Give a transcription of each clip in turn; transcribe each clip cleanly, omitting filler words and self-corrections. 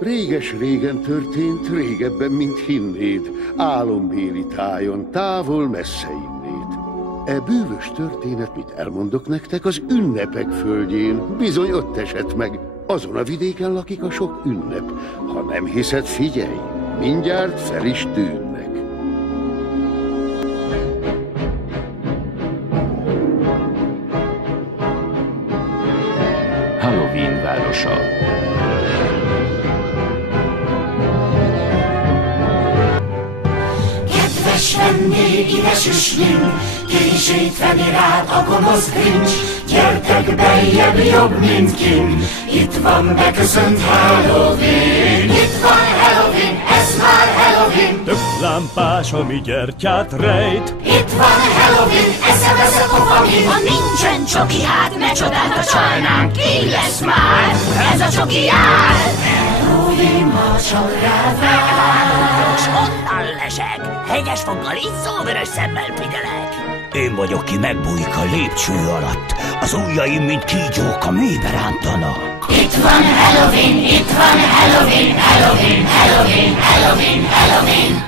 Réges-régen történt, régebben, mint hinnéd, álombéli tájon, távol messze innét. E bűvös történet, mit elmondok nektek, az ünnepek földjén, bizony ott esett meg. Azon a vidéken lakik a sok ünnep. Ha nem hiszed, figyelj, mindjárt fel is tűnnek. Halloween városa. Kedves vendég, ide süsling, készíteni rád a gonosz Grinch. Gyertek beljebb, jobb, mint kint. Itt van beköszönt Halloween. Itt van Halloween, ez már Halloween. Tök lámpás, ami gyertyát rejt. Itt van Halloween, esze dopamin. Ha nincsen csoki, hát ne csodálta csalnánk. Így lesz már, ez a csoki jár. Halloween marcsal rád vár. S onnan lesek, hegyes foggal izzó, vörös szemmel figyelek. Én vagyok, ki megbújik a lépcső alatt. Az ujjaim, mint kígyók, a mélybe rántanak. Itt van Halloween, itt van Halloween, Halloween, Halloween, Halloween, Halloween.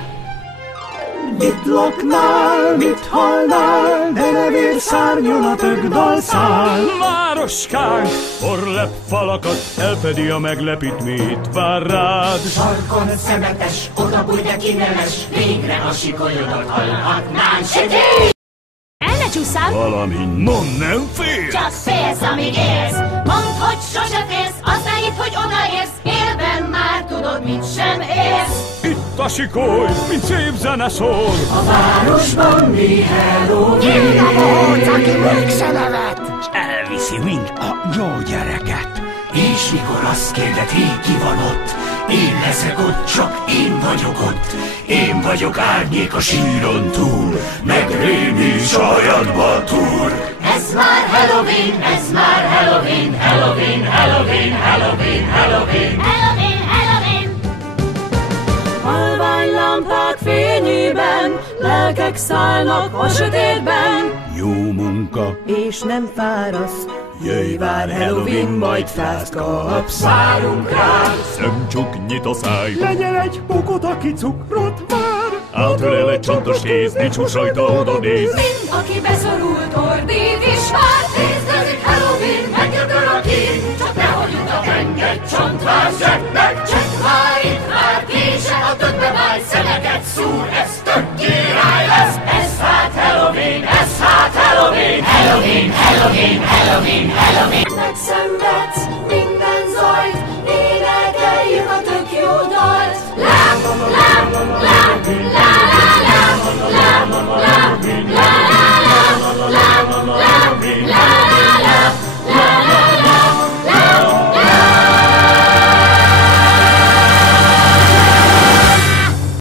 Mit laknál, mit halnál, de ne vérszárnyon a tökdal száll. Városkánk, orlep falakat elfedi a meglepít, mit vár rád. Sarkon szemetes, oda bújj, de kinemes, végre a sikolyodat hallhatnánk. Segíts! El ne csúszám! Valami mond, nem fél! Csak félsz, amíg élsz. Mondd, hogy sose félsz, aztán hidd, hogy odaérsz. Élben már tudod, mit sem érsz. Itt a sikoly, mint szép zene szól. A városban mi Halloween. Gyerünk, aki még se nevet! S elviszi mind a gyógyereket. És mikor azt kérded, hé, ki van ott? Én leszek ott, csak én vagyok ott. Én vagyok árnyék a síron túl, meg rémi sajadba túr. Ez már Halloween, ez már Halloween, Halloween, Halloween, Halloween, Halloween, Halloween, Halloween. Halvány lámpák fényében, lelkek szállnak a sötétben. Jó munka, És nem fárasz, jöjj vár Halloween, majd fázt kapsz. Várunk rád. Szemcsuk, nyit a száj. Legyen egy pokot, aki cukrot vár. Átölel egy csontos kéz, nincs hús rajta, oda néz. Mind, aki beszorult, ordít is vár. Nézdezik Halloween, megjövő a kín. Csak nehogy utat engedj, csontvár zsebbek. Csak vár, itt vár, kése a tökbe vágy. Szemeket szúr, ez tök király lesz. Ez hát Halloween, ez hát Halloween. Halloween, Halloween, Halloween, Halloween. Meg szemben